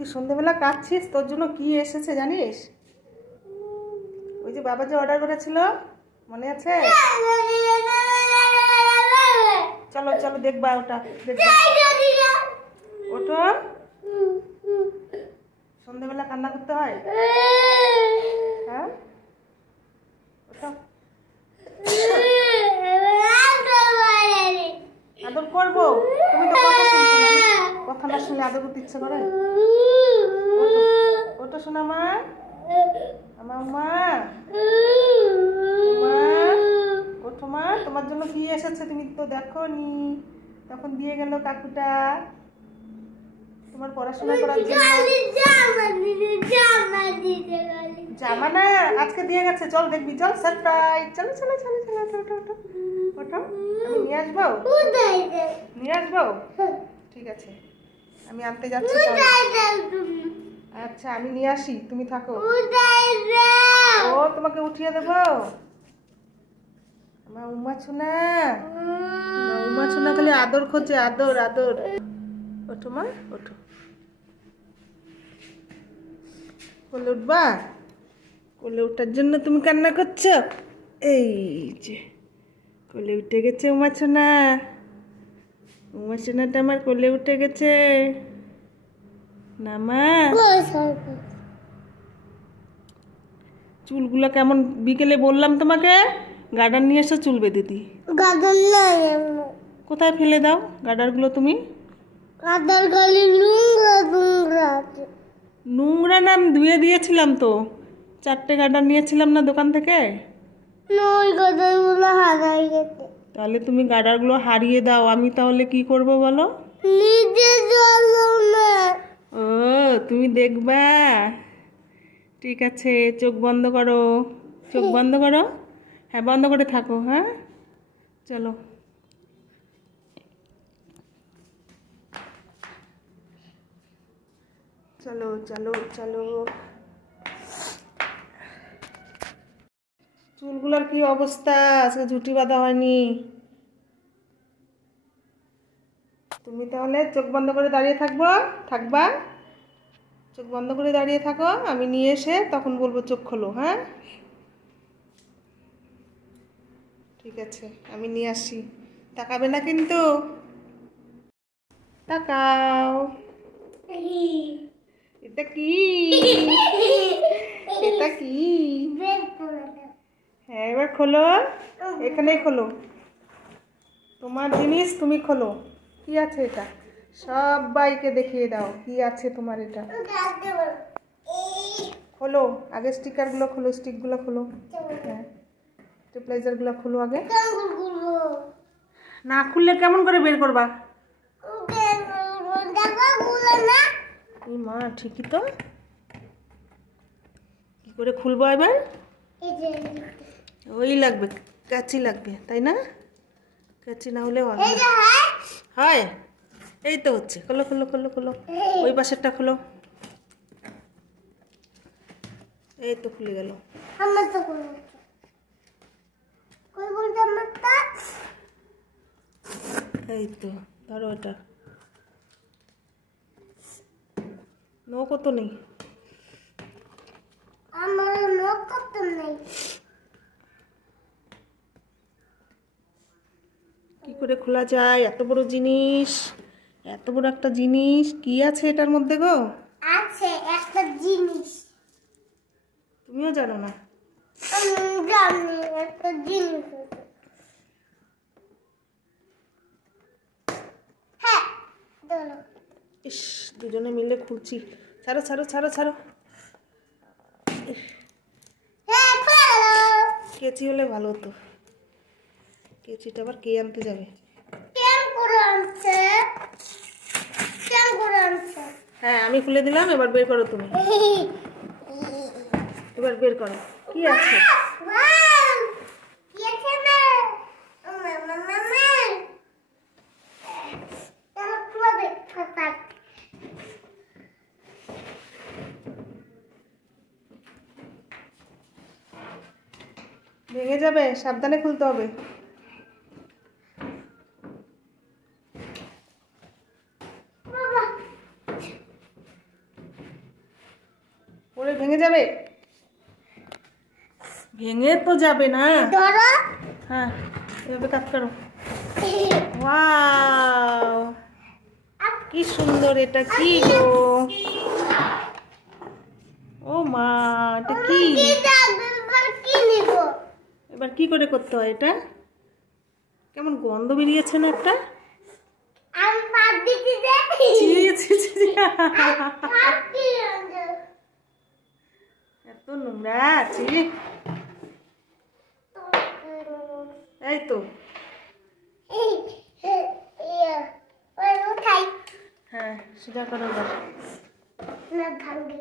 তুই সন্ধ্যেবেলা কাঁদছিস, তোর জন্য কি এসেছে জানিস? ওই যে বাবা যে অর্ডার করেছিল, মনে আছে? চলো চলো দেখবা, ওটা দেখবা। ওটো সন্ধ্যেবেলা কান্না করতে হয়? হ্যাঁ, ওটা আদর করবো? তুমি তো কথা শুনছো না, কথা না শুনলে আদর করতে ইচ্ছে করে? ওটা শোনা মা, আমার মা, ওঠো মা, তোমার জন্য কি এসেছে তুমি তো দেখো নি, তখন দিয়ে গেল কাকুটা তোমার পড়াশোনা করার জন্য। জামা না, আজকে দিয়ে গেছে, চল দেখবি, চল সারপ্রাইজ। চলো চলো চলো চলো, ওঠো ওঠো ওঠো, আমি নিয়ে আসবো, নিয়ে আসবো। ঠিক আছে, আমি আনতে যাচ্ছি। আচ্ছা আমি নিয়ে আসি, তুমি থাকো। ও তোমাকে উঠিয়ে দেবো আমার উমা ছোনা, উমা ছোনা খালি আদর খোঁজে, আদর আদর। ওঠো মা, ওঠো, কোলে উঠবা? কোলে উঠার জন্য তুমি কান্না করছো? এই যে কোলে উঠে গেছে উমা ছোনা, উমা ছোনাটা আমার কোলে উঠে গেছে না মা। চুলগুলো কেমন, বিকেলে বললাম তোমাকে গার্ডার নিয়ে এসে চুল বেঁধে দিই। গার্ডার নাই, কোথায় ফেলে দাও গার্ডারগুলো তুমি? গার্ডার গালি নোংরা নোংরা। নোংরা না, আমি ধুয়ে দিয়েছিলাম তো, 4টে গার্ডার নিয়েছিলাম না দোকান থেকে। ওই গার্ডারগুলো হারাই গেছে। তাহলে তুমি গার্ডারগুলো হারিয়ে দাও, আমি তাহলে কি করব বলো? নিজে চলো না। ও তুমি দেখবা? ঠিক আছে, চোখ বন্ধ করো, চোখ বন্ধ করো। হ্যাঁ বন্ধ করে থাকো। হ্যাঁ চলো, চলো চলো চলো। চুলগুলোর কি অবস্থা, আজকে ঝুঁটি বাঁধা হয়নি। তুমি তাহলে চোখ বন্ধ করে দাঁড়িয়ে থাকবা, চোখ বন্ধ করে দাঁড়িয়ে থাকো, আমি নিয়ে এসে তখন বলবো চোখ খোলো। হ্যাঁ ঠিক আছে, আমি নিয়ে আসি, তাকাবে না কিন্তু, তাকাও। এটা কি, এটা কি? হ্যাঁ এবার খোলো, এখানেই খোলো, তোমার জিনিস তুমি খোলো। কি আছে এটা, সবাইকে দেখিয়ে দাও কি আছে তোমার। এটা খোলো আগে, স্টিকারগুলো খোলো, স্টিকগুলো খোলো। হ্যাঁ স্টেপলাইজারগুলো খোলো আগে। না খুললে কেমন করে বের করবা? মা ঠিকই তো, কি করে খুলবো এবার? ওই লাগবে, কাঁচি লাগবে তাই না? কাঁচি না হলে হয় না। হয়, এই তো হচ্ছে, খোলো খোলো খোলো খোলো, ওই পাশেরটা খোলো। এই তো খুলে গেল। এই তো ধরো, এটা নৌকো তো নেই, আমার নৌকো তো নেই। কি করে খোলা যায় এত বড় জিনিস, এত বড় একটা জিনিস? কি আছে এটার মধ্যে গো? আছে একটা জিনিস, তুমিও জানো না? আমি জানি একটা জিনিস আছে। হ্যাঁ ধরো। ইস, দুজনে মিলে খুলছি, ছাড়ো ছাড়ো ছাড়ো ছাড়ো। হ্যাঁ খোলো। কেচি হলে ভালো হতো, কেচিটা আবার কে আনতে যাবে? কেন করে আনছে, কেন করে আনছে? হ্যাঁ আমি খুলে দিলাম, এবার বের করো তুমি, এবার বের করো কি আছে। ভেঙে যাবে, সাবধানে খুলতে হবে। পড়ে ভেঙে যাবে, ভেঙে তো যাবে না। ধরো। হ্যাঁ, এভাবে কাজ করো। ওয়াও, কি সুন্দর! এটা কি গো? ও মা, এটা কি? কি নিব? এবার কি করে করতে হয় এটা? কেমন গন্ধ বেরিয়েছে না একটা? আমি পাত দিতে দেখি। ছি ছি ছি, এত নোংরা আছে। এই তো, হ্যাঁ সোজা করো এবার। না ভাঙবে।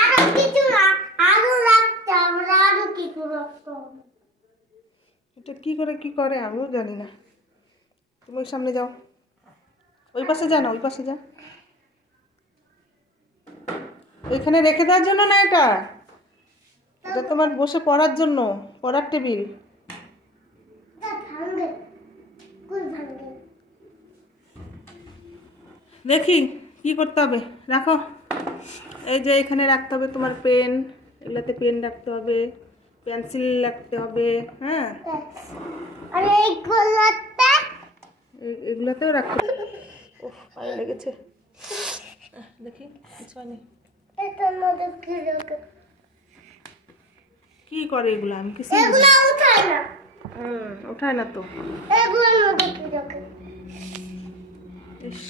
আরো কিছু না, আরো রাখতে হবে, আরো কিছু রাখতে হবে। এটা কি করে আমিও জানি না। তুমি ওই সামনে যাও, ওই পাশে যা না, ওই পাশে যা। ওইখানে রেখে দেওয়ার জন্য না, এটা এটা তোমার বসে পড়ার জন্য, পড়ার টেবিল। ভাঙবে, কই ভাঙবে? দেখি কি করতে হবে, রাখো। এই যে এখানে রাখতে হবে তোমার পেন, এগুলাতে পেন রাখতে হবে, পেন্সিল রাখতে হবে। হ্যাঁ, আর এইগুলোতে এগুলাতেও রাখতে হবে। ওহ, পায়ে লেগেছে। দেখি কিছু হয়নি। এটার মধ্যে কি রাখে? কি করে এগুলো? আমি কিছু এগুলো উঠায় না। ওঠায় না তো। এগুলোর মধ্যে কি রাখে? ইস,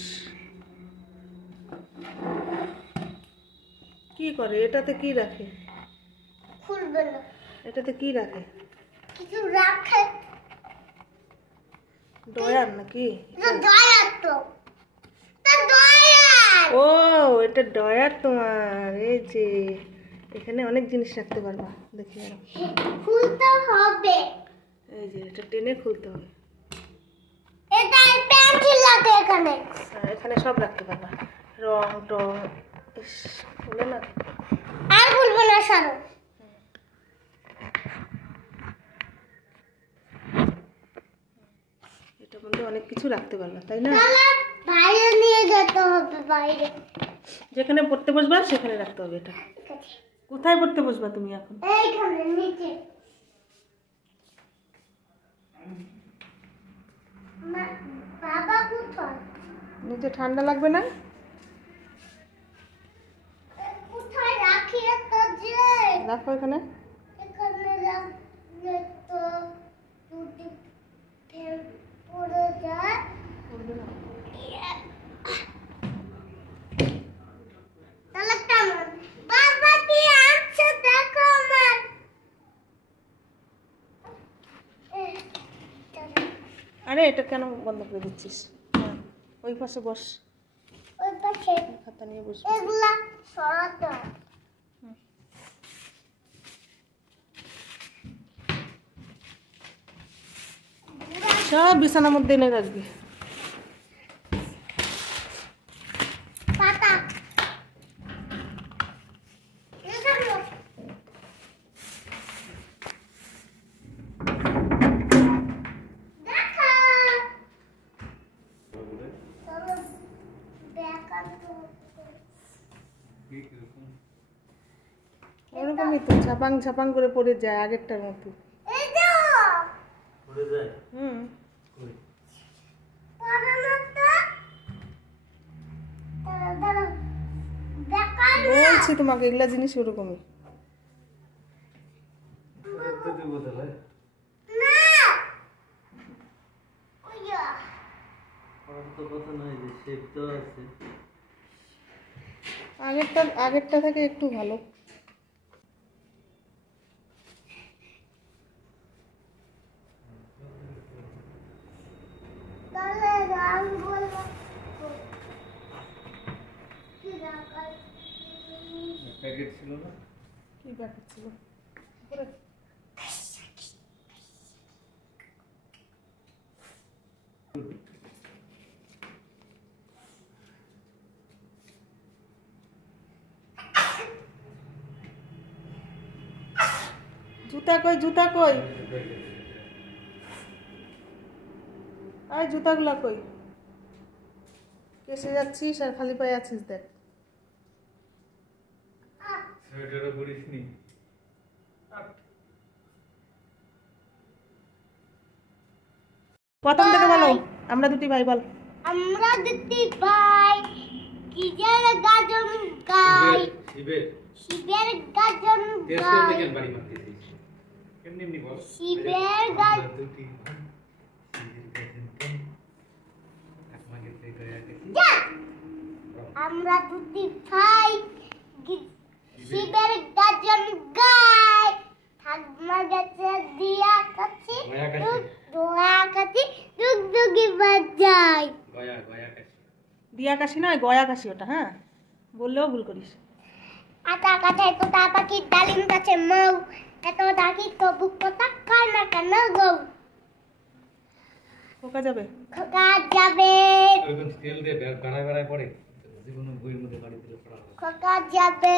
কি করে? এটাতে কি রাখে? খুলবে না। এটাতে কি রাখে? কিছু রাখে। ডয়ার নাকি? এটা ডয়ার তো। এটা ডয়ার। ও, এটা ডয়ার তোমার। এই যে এখানে অনেক জিনিস রাখতে পারবা। দেখি আরো। খুলতে হবে। এই যে এটা টেনে খুলতে হবে। এটা পেন্সিল লাগে এখানে। আর এখানে সব রাখতে পারবা, রং টং। ইস, খুলে না। আর খুলবে না সারো। এটা মধ্যে অনেক কিছু রাখতে পারবা, তাই না? তাহলে বাইরে নিয়ে যেতে হবে, বাইরে। যেখানে পড়তে বসবা সেখানে রাখতে হবে এটা। ঠিক আছে। কোথায় পড়তে বসবা তুমি এখন? এইখানে নিচে। বাবা কোথায়? নিচে ঠান্ডা লাগবে না? কোথায় রাখি তো যে? রাখো এখানে। এখানে রাখলে তো যদি পড়ে যায়। পড়বে না। তাহলে কেমন? বাবা কি আনছে দেখো আমার। আরে এটা কেন বন্ধ করে দিচ্ছিস? হ্যাঁ, ওই পাশে বস, ওই পাশে খাতা নিয়ে বস। এগুলা সরাতে হবে। সব বিছানার মধ্যে এনে রাখবি। পাতা এখানে দেখা। চলো দেখা তো। ওরকমই তো, ঝাপাং ঝাপাং করে পড়ে যায় আগেরটার মতো। এই যে পড়ে যায়। হুম, কই? পড়ানো তো। দাঁড়া দেখা না। বলছি তোমাকে এগুলা জিনিস ওরকমই। রাখতে দেবো তাহলে। না ওইয়া আর তো কথা নাই, যে শেপ তো আছে। আগেরটা থেকে একটু ভালো। তাহলে রং বলবো কি রাখা? প্যাকেট ছিল না? কি প্যাকেট ছিল উপরে? জুতা কই? জুতা কই? আয় জুতাগুলা কই? কেসে যাচ্ছিস আর খালি পায়ে আছিস দেখ। ওইটারও করিস নি। প্রথম থেকে বলো, আমরা দুটি ভাই বল। আমরা দুটি ভাই কিজের গাজন গাই, শিবের শিবের গাজন তেজ গাই, করতে কেন বাড়ি মারতেছিস? এমনি এমনি বল। শিবের গাজন আমরা দুটি ভাই, শিবের গাজন গাই। আপনাকে তে গয়া গেছি। যা! আমরা দুটি ভাই শিবের গাজন গাই, ঠাকুমা গেছে দিয়া কাছে, গয়া কাছে। দোয়া কাছে ডুগডুগি বাজাই। গয়া গয়া কাছে। দিয়া কাশি নয়, গয়া কাশি ওটা। হ্যাঁ, বললেও ভুল করিস। আটা কাঠায় কোথা পাখি ডালিম গাছে মৌ, এত ডাকি তবু কোথা খায় না কেন গৌ। খোকা যাবে। খোকা যাবে, ওইরকম তেল দিয়ে বেড়ায় বেড়ায় পড়ে জীবনে বইয়ের মধ্যে বাড়ি দিলে পড়া হবে। খোকা যাবে,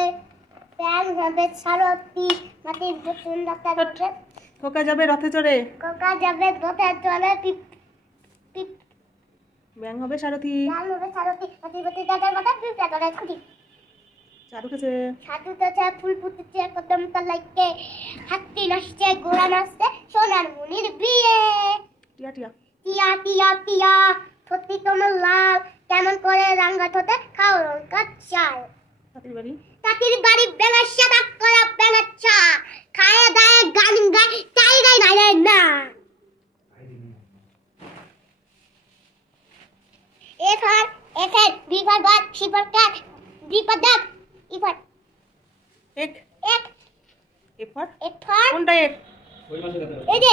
প্যান হবে সারথি, মাটির বেতন ডাক্তার উঠে। খোকা যাবে রথে চড়ে, খোকা যাবে বোধে চলে পিপ পিপ, ব্যাং হবে সারথি। প্যান হবে সারথি, মাটির বেতন ডাক্তার মাথা পিপটা করে ছুটি। চারু খেছে। সাধু তো ফুল ফুটেছে কদম তলাইকে, হাতি নাচছে ঘোড়া নাচছে, সোনার মুনির বিয়ে। টিয়া টিয়া। টিয়া টিয়া টিয়া, সত্যি তোমার লাল, কেমন করে রাঙ্গা ঠোঁটে খাও লঙ্কা চাল। তাঁতির বাড়ি। তাঁতির বাড়ি বেলা সাদা করা বেলা চা, খায় দায় গান গায় তাই গাই নাইলে না। এফার এফের বিফার বাদ শিফার ক্যাট বিফার দাব ইফার এক। এক এফার। এফার কোনটা এক? ওই মাসে কথা এই যে